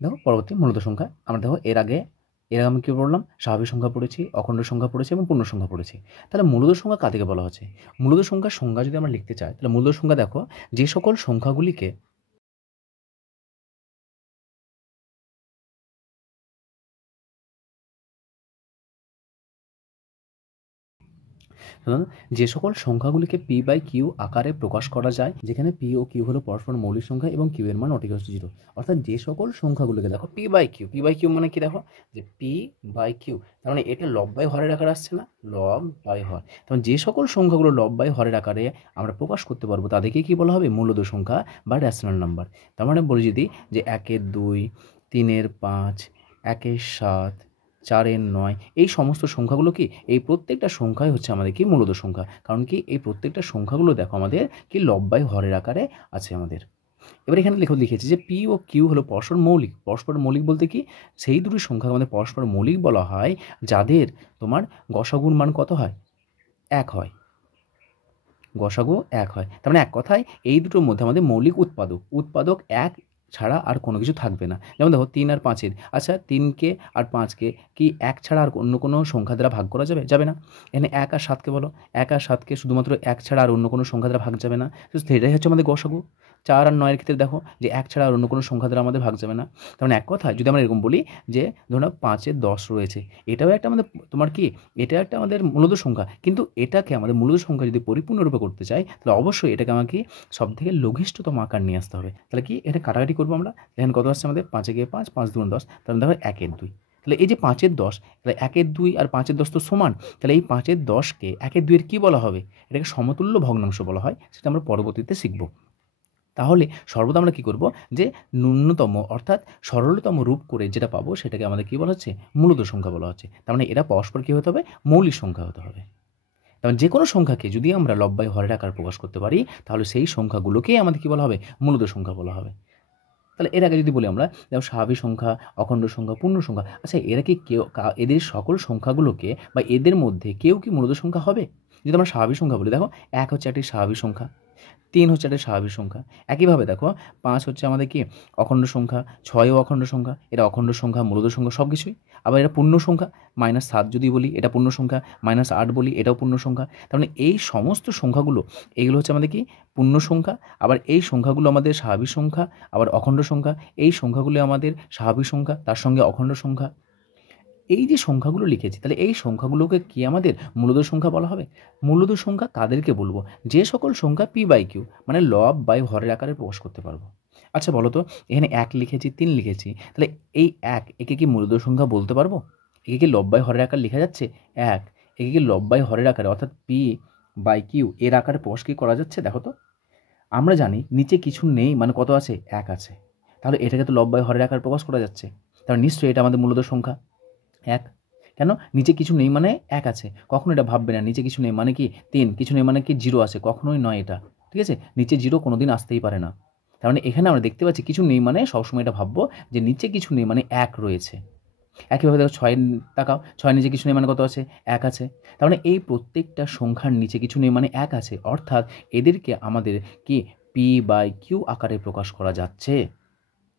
দেখো পরবর্তী মূলত সংখ্যা। আমরা দেখো এর আগে আমি কী পড়লাম? স্বাভাবিক সংখ্যা পড়েছি, অখণ্ড সংখ্যা পড়েছি এবং পূর্ণ সংখ্যা পড়েছি। তাহলে মূলত সংখ্যা কাদেরকে বলা হচ্ছে? মূলত সংখ্যার সংজ্ঞা যদি আমরা লিখতে চাই, তাহলে মূলত সংখ্যা দেখো যে সকল সংখ্যাগুলিকে সুতরাং যে সকল সংখ্যাগুলিকে পি বাই কিউ আকারে প্রকাশ করা যায়, যেখানে পি ও কিউ হলো পরস্পর মৌলিক সংখ্যা এবং কিউ এর মান নট ইকুয়াল টু 0। অর্থাৎ যে সকল সংখ্যাগুলিকে দেখো পি বাই কিউ মানে কি? দেখো যে পি বাই কিউ, তার মানে এটা লব বাই হরের আকারে আসছে না? লব বাই হর। তখন যে সকল সংখ্যাগুলো লব বাই হরের আকারে আমরা প্রকাশ করতে পারবো তাদেরকে কি বলা হবে? মূলদ সংখ্যা বা রেশনাল নাম্বার। তার মানে বলি যদি যে 1-এর 2, 3-এর 5, 1-এর 7, 4-এর 9, এই সমস্ত সংখ্যাগুলো কি, এই প্রত্যেকটা সংখ্যাই হচ্ছে আমাদের কি মূলদ সংখ্যা। কারণ কি এই প্রত্যেকটা সংখ্যাগুলো দেখো আমাদের কি লব বাই হরের আকারে আছে আমাদের। এবার এখানে লিখেছি যে পি ও কিউ হলো পরস্পর মৌলিক। পরস্পর মৌলিক বলতে কি, সেই দুটি সংখ্যা আমাদের পরস্পর মৌলিক বলা হয় যাদের তোমার গসাগুর মান কত হয়? 1 হয়। গসাগু 1 হয়। তার মানে এক কথায় এই দুটোর মধ্যে আমাদের মৌলিক উৎপাদক 1 ছাড়া আর কোনো কিছু থাকবে না। যেমন দেখো 3 আর 5-এর, আচ্ছা 3কে আর 5কে কি 1 ছাড়া আর অন্য কোনো সংখ্যা দ্বারা ভাগ করা যাবে? যাবে না। এখানে 1 আর 7কে বলো, 1 আর 7কে শুধুমাত্র 1 ছাড়া আর অন্য কোনো সংখ্যা দ্বারা ভাগ যাবে না। তো সেটাই হচ্ছে আমাদের গসাগু। 4 আর 9-এর ক্ষেত্রে দেখো যে 1 ছাড়া আর অন্য কোনো সংখ্যা দ্বারা আমাদের ভাগ যাবে না। তার মানে এক কথায় যদি আমরা এরকম বলি যে ধরুন 5-এর 10 রয়েছে, এটাও একটা আমাদের তোমার কি, এটা একটা আমাদের মূলদ সংখ্যা। কিন্তু এটাকে আমাদের মূলদ সংখ্যা যদি পরিপূর্ণরূপে করতে চাই, তাহলে অবশ্যই এটাকে আমাকে সবথেকে লঘিষ্ঠতম আকার নিয়ে আসতে হবে। তাহলে কি এটা কাটাকাটি করবো আমরা, এখানে কত আসছে আমাদের? 5 গিয়ে 5, 5 দুগুণ 10, তাহলে দেখো 1-এর 2। তাহলে এই যে 5-এর 10, তাহলে 1-এর 2 আর 5-এর 10 তো সমান। তাহলে এই 5-এর 10কে 1-এর 2-এর কী বলা হবে? এটাকে সমতুল্য ভগ্নাংশ বলা হয়, সেটা আমরা পরবর্তীতে শিখব। তাহলে সর্বদা আমরা কী করব, যে ন্যূনতম অর্থাৎ সরলতম রূপ করে যেটা পাবো সেটাকে আমাদের কী বলা হচ্ছে? মূলদ সংখ্যা বলা হচ্ছে। তার মানে এরা পরস্পর কী হতে হবে? মৌলিক সংখ্যা হতে হবে। তার যে কোনো সংখ্যাকে যদি আমরা লব বাই হরের আকারে প্রকাশ করতে পারি, তাহলে সেই সংখ্যাগুলোকেই আমাদের কী বলা হবে? মূলদ সংখ্যা বলা হবে। তাহলে এর আগে যদি বলি আমরা, যেমন স্বাভাবিক সংখ্যা, অখণ্ড সংখ্যা, পূর্ণ সংখ্যা, আচ্ছা এরা কি কেউ এদের সকল সংখ্যাগুলোকে বা এদের মধ্যে কেউ কি মূলদ সংখ্যা হবে? যদি আমরা স্বাভাবিক সংখ্যা বলি, দেখো 1 হচ্ছে একটি স্বাভাবিক সংখ্যা, 3 হচ্ছে একটা স্বাভাবিক সংখ্যা। একইভাবে দেখো 5 হচ্ছে আমাদের কি অখণ্ড সংখ্যা, 6ও অখণ্ড সংখ্যা, এটা অখণ্ড সংখ্যা, মূলদ সংখ্যা সব কিছুই। আবার এটা পূর্ণ সংখ্যা, -7 যদি বলি এটা পূর্ণ সংখ্যা, -8 বলি এটাও পূর্ণ সংখ্যা। তার মানে এই সমস্ত সংখ্যাগুলো, এগুলো হচ্ছে আমাদের কি পূর্ণ সংখ্যা। আবার এই সংখ্যাগুলো আমাদের স্বাভাবিক সংখ্যা, আবার অখণ্ড সংখ্যা, এই সংখ্যাগুলো আমাদের স্বাভাবিক সংখ্যা তার সঙ্গে অখণ্ড সংখ্যা। এই যে সংখ্যাগুলো লিখেছি, তাহলে এই সংখ্যাগুলোকে কি আমাদের মূলদ সংখ্যা বলা হবে? মূলদ সংখ্যা কাদেরকে বলবো? যে সকল সংখ্যা পি বাই কিউ মানে লব বাই হরের আকারে প্রকাশ করতে পারবো। আচ্ছা বলো তো, এখানে 1 লিখেছি, 3 লিখেছি, তাহলে এই 1 একে কি মূলদ সংখ্যা বলতে পারবো? একে কি লব বাই হরের আকারে লেখা যাচ্ছে? 1 একে কি লব বাই হরের আকারে অর্থাৎ পি বাই কিউ এর আকারে প্রকাশ কি করা যাচ্ছে? দেখো তো, আমরা জানি নিচে কিছু নেই মানে কত আছে? 1 আছে। তাহলে এটাকে তো লব বাই হরের আকারে প্রকাশ করা যাচ্ছে, তাহলে নিশ্চয়ই এটা আমাদের মূলদ সংখ্যা 1। কেন? নিচে কিছু নেই মানে 1 আছে। কখনো এটা ভাববে না নিচে কিছু নেই মানে কি 3, কিছু নেই মানে কি 0 আছে, কখনোই নয় এটা। ঠিক আছে? নিচে 0 কোনোদিন আসতেই পারে না। তার মানে এখানে আমরা দেখতে পাচ্ছি কিছু নেই মানে সবসময় এটা ভাববো যে নিচে কিছু নেই মানে 1 রয়েছে। একইভাবে দেখো 6 তাকাও, 6 নিচে কিছু নেই মানে কত আছে? 1 আছে। তার মানে এই প্রত্যেকটা সংখ্যার নিচে কিছু নেই মানে 1 আছে। অর্থাৎ এদেরকে আমাদের কি পি বাই কিউ আকারে প্রকাশ করা যাচ্ছে।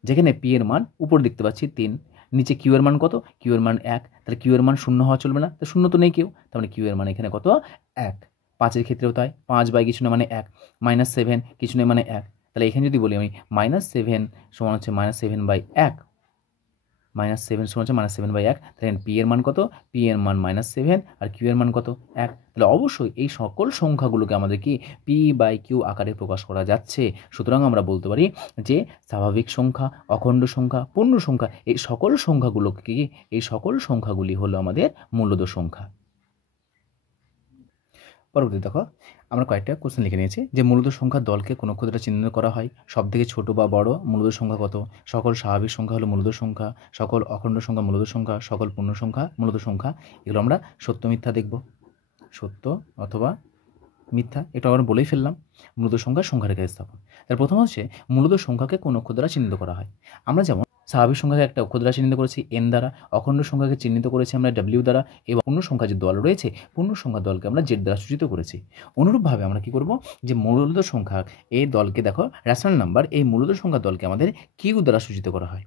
যেখানে পি এর মান উপরে দেখতে পাচ্ছি 3, নিচে কিউ এর মান কত? কিউ এর মান 1, তাহলে কিউ এর মান 0 হওয়া চলবে না, তো 0 তো নেই কেউ, তার মানে কিউ এর মান এখানে কত? 1। 5-এর ক্ষেত্রেও তাই, 5 বাই কিছু না মানে 1, -7 কিছু নেই মানে 1, তাহলে এখানে যদি বলি আমি -7 সমান হচ্ছে -7/1, -7 সমান হচ্ছে -7/1, তাহলে পি এর মান কত? পি এর মান -7 আর কিউ এর মান কত? 1। তাহলে অবশ্যই এই সকল সংখ্যাগুলোকে আমাদের কি পি বাই কিউ আকারে প্রকাশ করা যাচ্ছে। সুতরাং আমরা বলতে পারি যে স্বাভাবিক সংখ্যা, অখণ্ড সংখ্যা, পূর্ণ সংখ্যা এই সকল সংখ্যাগুলোকে কি, এই সকল সংখ্যাগুলি হলো আমাদের মূলদ সংখ্যা। পরবর্তী দেখো, আমরা কয়েকটা কোশ্চেন লিখে নিয়েছি যে মূলদ সংখ্যার দলকে কোন অক্ষর দ্বারা চিহ্নিত করা হয়? সবথেকে ছোট বা বড় মূলদ সংখ্যা কত? সকল স্বাভাবিক সংখ্যা হলো মূলদ সংখ্যা, সকল অখণ্ড সংখ্যা মূলদ সংখ্যা, সকল পূর্ণ সংখ্যা মূলদ সংখ্যা। এগুলো আমরা সত্য মিথ্যা দেখব, সত্য অথবা মিথ্যা, এটা আমরা বলেই ফেললাম। মূলদ সংখ্যার সংখ্যারেখা স্থাপন। তার প্রথম হচ্ছে মূলদ সংখ্যাকে কোন অক্ষর দ্বারা চিহ্নিত করা হয়? আমরা যেমন স্বাভাবিক সংখ্যাকে একটা অক্ষর দ্বারা চিহ্নিত করেছি এন দ্বারা, অখণ্ড সংখ্যাকে চিহ্নিত করেছি আমরা ডাব্লিউ দ্বারা, এবং পূর্ণ সংখ্যা যে দল রয়েছে পূর্ণ সংখ্যার দলকে আমরা জেড দ্বারা সূচিত করেছি। অনুরূপভাবে আমরা কি করব, যে মূলদ সংখ্যা এই দলকে দেখো রেশনাল নাম্বার, এই মূলদ সংখ্যার দলকে আমাদের কিউ দ্বারা সূচিত করা হয়।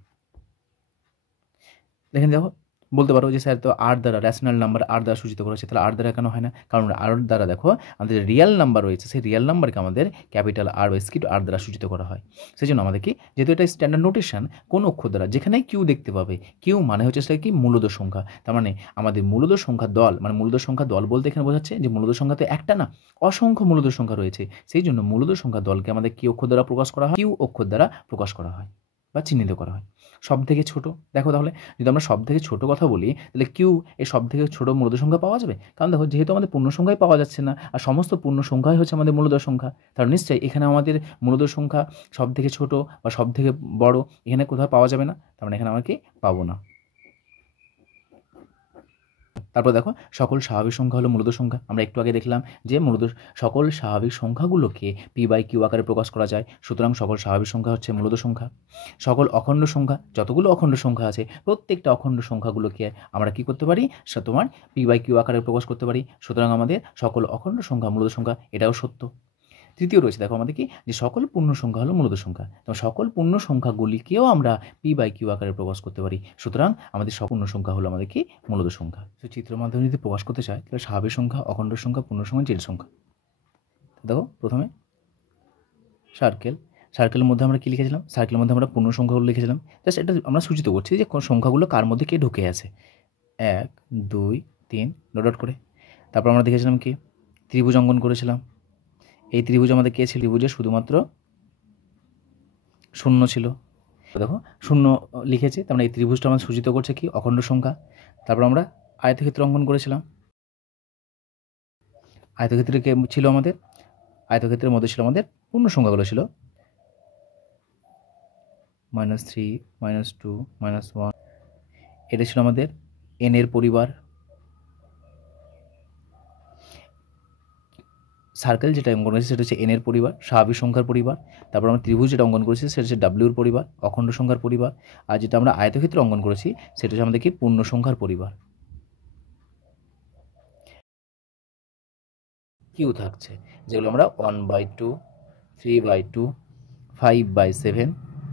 এখানে দেখো বলতে পারো যে স্যার তো আর দ্বারা র্যাশনাল নাম্বার আর দ্বারা সূচিত করা হচ্ছে, তাহলে আর দ্বারা কেন হয় না? কারণ আর দ্বারা দেখো আমাদের রিয়েল নাম্বার রয়েছে, সেই রিয়েল নাম্বারকে আমাদের ক্যাপিটাল আর বা স্কিট আর দ্বারা সূচিত করা হয়। সেই জন্য আমাদের কি, যেহেতু এটা স্ট্যান্ডার্ড নোটেশন, কোন অক্ষর দ্বারা যেখানেই কিউ দেখতে পাবে, কিউ মানে হচ্ছে সেটা কি মূলদ সংখ্যা, তার মানে আমাদের মূলদ সংখ্যা দল, মানে মূলদ সংখ্যা দল বলতে এখানে বোঝাচ্ছে যে মূলদ সংখ্যা তো একটা না, অসংখ্য মূলদ সংখ্যা রয়েছে। সেই জন্য মূলদ সংখ্যা দলকে আমাদের কি অক্ষর দ্বারা প্রকাশ করা হয়? কিউ অক্ষর দ্বারা প্রকাশ করা হয় বা চিহ্নিত করা হয়। সব থেকে ছোট দেখো, তাহলে যদি আমরা সব থেকে ছোট কথা বলি, তাহলে কিউ এই সব থেকে ছোট মূলদ সংখ্যা পাওয়া যাবে? কারণ দেখো যেহেতু আমাদের পূর্ণ সংখ্যাই পাওয়া যাচ্ছে না, আর সমস্ত পূর্ণ সংখ্যাই হচ্ছে আমাদের মূলদ সংখ্যা, তাহলে নিশ্চয়ই এখানে আমাদের মূলদ সংখ্যা সব থেকে ছোট বা সব থেকে বড় এখানে কোথাও পাওয়া যাবে না, তার মানে এখানে আমরা কি পাবো না। তারপর দেখো সকল স্বাভাবিক সংখ্যা হলো মূলদ সংখ্যা। আমরা একটু আগে দেখলাম যে সকল স্বাভাবিক সংখ্যাগুলোকে পি বাই কিউ আকারে প্রকাশ করা যায়, সুতরাং সকল স্বাভাবিক সংখ্যা হচ্ছে মূলদ সংখ্যা। সকল অখণ্ড সংখ্যা, যতগুলো অখণ্ড সংখ্যা আছে প্রত্যেকটা অখণ্ড সংখ্যাগুলোকে আমরা কি করতে পারি, তোমার পি বাই কিউ আকারে প্রকাশ করতে পারি, সুতরাং আমাদের সকল অখণ্ড সংখ্যা মূলদ সংখ্যা, এটাও সত্য। তৃতীয় রয়েছে দেখো আমাদের কি, যে সকল পূর্ণ সংখ্যা হলো মূলদ সংখ্যা, তো সকল পূর্ণ সংখ্যাগুলিকেও আমরা পি বাই কিউ আকারে প্রকাশ করতে পারি, সুতরাং আমাদের সব পূর্ণ সংখ্যা হলো আমাদের কি মূলদ সংখ্যা। তো চিত্রের মাধ্যমে যদি প্রকাশ করতে চাই, তাহলে স্বাভাবিক সংখ্যা, অখণ্ড সংখ্যা, পূর্ণ সংখ্যা, জটিল সংখ্যা। দেখো প্রথমে সার্কেলের মধ্যে আমরা কী লিখেছিলাম, সার্কেলের মধ্যে আমরা পূর্ণ সংখ্যাগুলো লিখেছিলাম, জাস্ট এটা আমরা সূচিত করছি যে সংখ্যাগুলো কার মধ্যে কে ঢুকে আছে, 1 2 3 ডট ডট করে। তারপর আমরা দেখেছিলাম কি, ত্রিভুজ অঙ্কন করেছিলাম। এই ত্রিভুজ আমাদের কে ছিল, ত্রিভুজে শুধুমাত্র শূন্য ছিল। দেখো শূন্য লিখেছি, তার মানে এই ত্রিভুজটা আমাদের সূচিত করছে কি অখণ্ড সংখ্যা। তারপর আমরা আয়তক্ষেত্র অঙ্কন করেছিলাম। আয়তক্ষেত্রে কে ছিল আমাদের, আয়তক্ষেত্রের মধ্যে ছিল আমাদের পূর্ণ সংখ্যাগুলো ছিল -3 -2 -1, এটা ছিল আমাদের n এর পরিবার। সার্কেল যেটা অঙ্কন করেছি সেটা হচ্ছে n এর পরিবার, স্বাভাবিক সংখ্যার পরিবার। তারপর আমরা ত্রিভুজ যেটা অঙ্কন করেছি সেটা হচ্ছে w এর পরিবার, অখণ্ড সংখ্যার পরিবার। আর যেটা আমরা আয়তক্ষেত্র অঙ্কন করেছি সেটা হচ্ছে আমাদের কি পূর্ণ সংখ্যার পরিবার। কিউ থাকছে, যেগুলো আমরা 1/2 3/2 5/7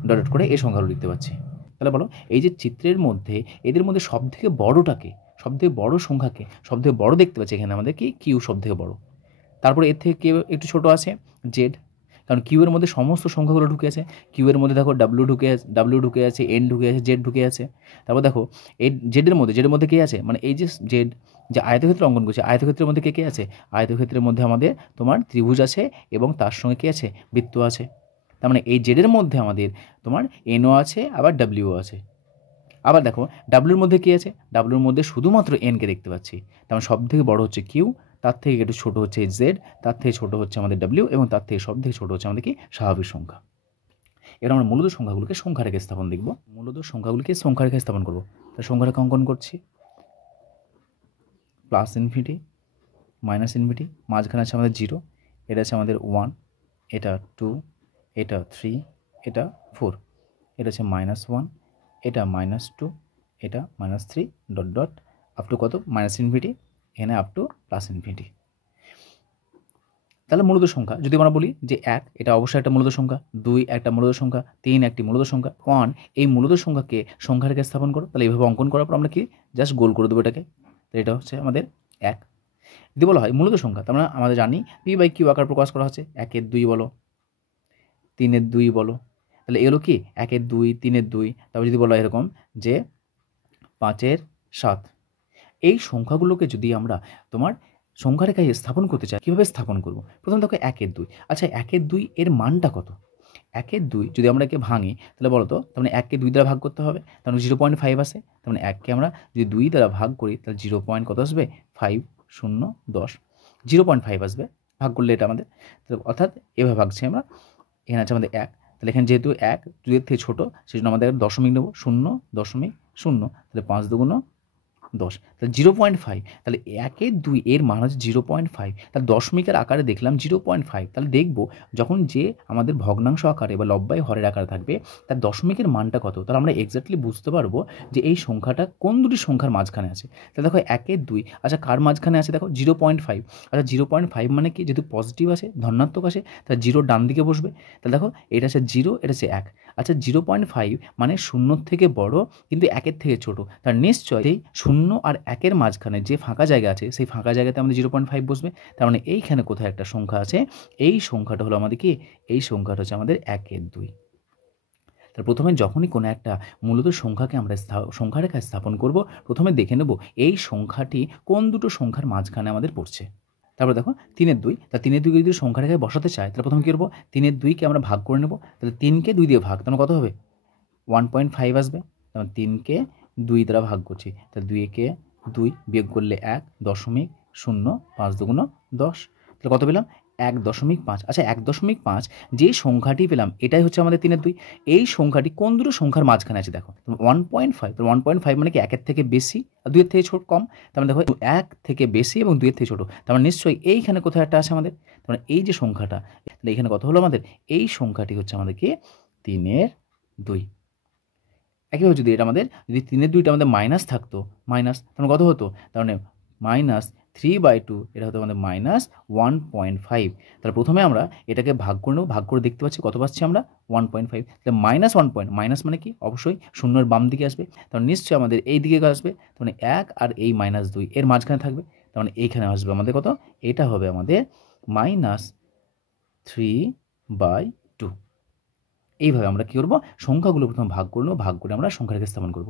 ডট ডট করে এই সংখ্যাগুলো লিখতে পাচ্ছি। তাহলে বলো, এই যে চিত্রের মধ্যে এদের মধ্যে সবথেকে বড়টাকে, সবথেকে বড় সংখ্যাকে সবথেকে বড় দেখতে পাচ্ছি এখানে আমাদের কি কিউ সবথেকে বড়। তারপরে এর থেকে কেউ একটু ছোট আছে জেড, কারণ কিউ এর মধ্যে সমস্ত সংখ্যাগুলো ঢুকে আছে। কিউ এর মধ্যে দেখো ডাব্লিউ ঢুকে আছে, এন ঢুকে আছে, জেড ঢুকে আছে। তারপর দেখো এই জেডের মধ্যে কে আছে, মানে এই যে জেড যে আয়তক্ষেত্র অঙ্কন করছে, আয়তক্ষেত্রের মধ্যে কে কে আছে, আয়তক্ষেত্রের মধ্যে আমাদের তোমার ত্রিভুজ আছে এবং তার সঙ্গে কে আছে, বৃত্ত আছে। তার মানে এই জেডের মধ্যে আমাদের তোমার এনও আছে, আবার ডাব্লিউ আছে। আবার দেখো ডাব্লিউর মধ্যে কী আছে, ডাব্লিউর মধ্যে শুধুমাত্র এনকে দেখতে পাচ্ছি। তার মানে সব থেকে বড় হচ্ছে কিউ, তার থেকে একটু ছোটো হচ্ছে জেড, তার থেকে ছোটো হচ্ছে আমাদের ডাব্লিউ, এবং তার থেকে সব থেকে ছোটো হচ্ছে আমাদের কি স্বাভাবিক সংখ্যা। এবার আমরা মূলত সংখ্যাগুলোকে সংখ্যা রেখে স্থাপন দেখব। মূলত সংখ্যাগুলিকে সংখ্যা রেখে স্থাপন করবো। তাই সংখ্যা রেখা অঙ্কন করছি, +∞, -∞, মাঝখানে আছে আমাদের 0, এটা আছে আমাদের 1, এটা 2, এটা 3, এটা 4, এটা আছে -1, এটা -2, এটা -3 ডট ডট আপ টু কত, -∞, এখানে আপ টু +∞। তাহলে মূলত সংখ্যা যদি আমরা বলি যে 1 এটা অবশ্যই একটা মূলত সংখ্যা, 2 একটা মূলত সংখ্যা, 3 একটি মূলত সংখ্যা, 1 এই মূলত সংখ্যাকে সংখ্যা রেখে স্থাপন করো। তাহলে এইভাবে অঙ্কন করার পর আমরা কি জাস্ট গোল করে দেবো এটাকে। তো এটা হচ্ছে আমাদের 1। যদি বলা হয় মূলত সংখ্যা, তার মানে আমাদের জানি পি বাই কিউ আকার প্রকাশ করা হচ্ছে, 1-এর 2 বলো, 3-এর 2 বলো, তাহলে এগুলো কি 1-এর 2, 3-এর 2, তারপর যদি বলা হয় এরকম যে 5-এর 7, এই সংখ্যাগুলোকে যদি আমরা তোমার সংখ্যা রেখায় স্থাপন করতে চাই, কীভাবে স্থাপন করব? প্রথম দেখো 1-এর 2, আচ্ছা 1-এর 2 এর মানটা কত? 1-এর 2 যদি আমরা একে ভাঙি তাহলে বলো তো, তার মানে 1-কে 2 দ্বারা ভাগ করতে হবে, তার মানে 0.5 আসে। তার মানে 1-কে আমরা যদি 2 দ্বারা ভাগ করি তাহলে 0. কত আসবে, 5 0 10, 0.5 আসবে ভাগ করলে এটা আমাদের। অর্থাৎ এভাবে ভাগছি আমরা, এখানে আছে আমাদের 1, তাহলে এখানে যেহেতু 1 2-এর থেকে ছোটো সেই জন্য আমাদের দশমিক নেব, 0.0, তাহলে 5 2 9, 10, তাহলে 0.5, তাহলে 1-2 এর মান হচ্ছে 0.5, তাহলে দশমিকের আকারে দেখলাম 0.5, তাহলে দেখব যখন যে আমাদের ভগ্নাংশ আকারে বা লব্বাই হরের আকারে থাকবে তার দশমিকের মানটা কত, তাহলে আমরা এক্স্যাক্টলি বুঝতে পারবো যে এই সংখ্যাটা কোন দুটি সংখ্যার মাঝখানে আছে। তাহলে দেখো 1-2, আচ্ছা কার মাঝখানে আছে দেখো 0.5, আচ্ছা 0.5 মানে কি, যেহেতু পজিটিভ আছে ধনাত্মক আছে তাহলে 0 ডান দিকে বসবে, তাহলে দেখো এটা হচ্ছে 0, এটা হচ্ছে 1, আচ্ছা 0.5 মানে 0 থেকে বড় কিন্তু 1-এর থেকে ছোট, তার নিশ্চয়ই এই 0 আর 1-এর মাঝখানে যে ফাঁকা জায়গা আছে সেই ফাঁকা জায়গাতে আমাদের 0.5 বসবে, তার মানে এইখানে কোথায় একটা সংখ্যা আছে, এই সংখ্যাটা হলো আমাদের কি, এই সংখ্যাটা হচ্ছে আমাদের 1-2। তার প্রথমে যখনই কোনো একটা মূলত সংখ্যাকে আমরা সংখ্যারেখায় স্থাপন করব, প্রথমে দেখে নেব এই সংখ্যাটি কোন দুটো সংখ্যার মাঝখানে আমাদের পড়ছে। তারপর দেখো 3-2, তা 3-2কে যদি সংখ্যারেখায় বসাতে চাই তাহলে প্রথমে কী করবো, 3-2কে আমরা ভাগ করে নেব, তাহলে 3কে 2 দিয়ে ভাগ, তাহলে কত হবে 1.5 আসবে, তাহলে 3কে 2 দ্বারা ভাগ করছি, তাহলে 2-কে 2 বিয়োগ করলে 1.0, 5 দুগুণ 10, তাহলে কত পেলাম 1.5। আচ্ছা 1.5 যে সংখ্যাটি পেলাম এটাই হচ্ছে আমাদের 3-2, এই সংখ্যাটি কোন দুটো সংখ্যার মাঝখানে আছে দেখো 1.5, তো 1.5 মানে কি 1-এর থেকে বেশি আর 2-এর থেকে ছোট কম, তার মানে দেখো 1 থেকে বেশি এবং 2-এর থেকে ছোট, তার মানে নিশ্চয়ই এইখানে কোথাও একটা আছে আমাদের, তার মানে এই যে সংখ্যাটা, তাহলে এখানে কত হলো আমাদের, এই সংখ্যাটি হচ্ছে আমাদের কি 3-2। একইভাবে যদি এটা আমাদের যদি 3-2টা আমাদের মাইনাস থাকতো, মাইনাস তাহলে কত হতো, তার মানে -3/2, এটা হতো আমাদের -1.5, তাহলে প্রথমে আমরা এটাকে ভাগ করে নেব, ভাগ করে দেখতে পাচ্ছি কত পাচ্ছি আমরা 1.5, তাহলে -1 মাইনাস মানে কি অবশ্যই শূন্যের বাম দিকে আসবে, তাহলে নিশ্চয়ই আমাদের এই দিকে আসবে, তার মানে 1 আর এই -2 এর মাঝখানে থাকবে, তার মানে এইখানে আসবে আমাদের কত, এটা হবে আমাদের -3/2। এইভাবে আমরা কী করবো, সংখ্যাগুলো প্রথমে ভাগ করে নেব, ভাগ করে আমরা সংখ্যাটাকে স্থাপন করব।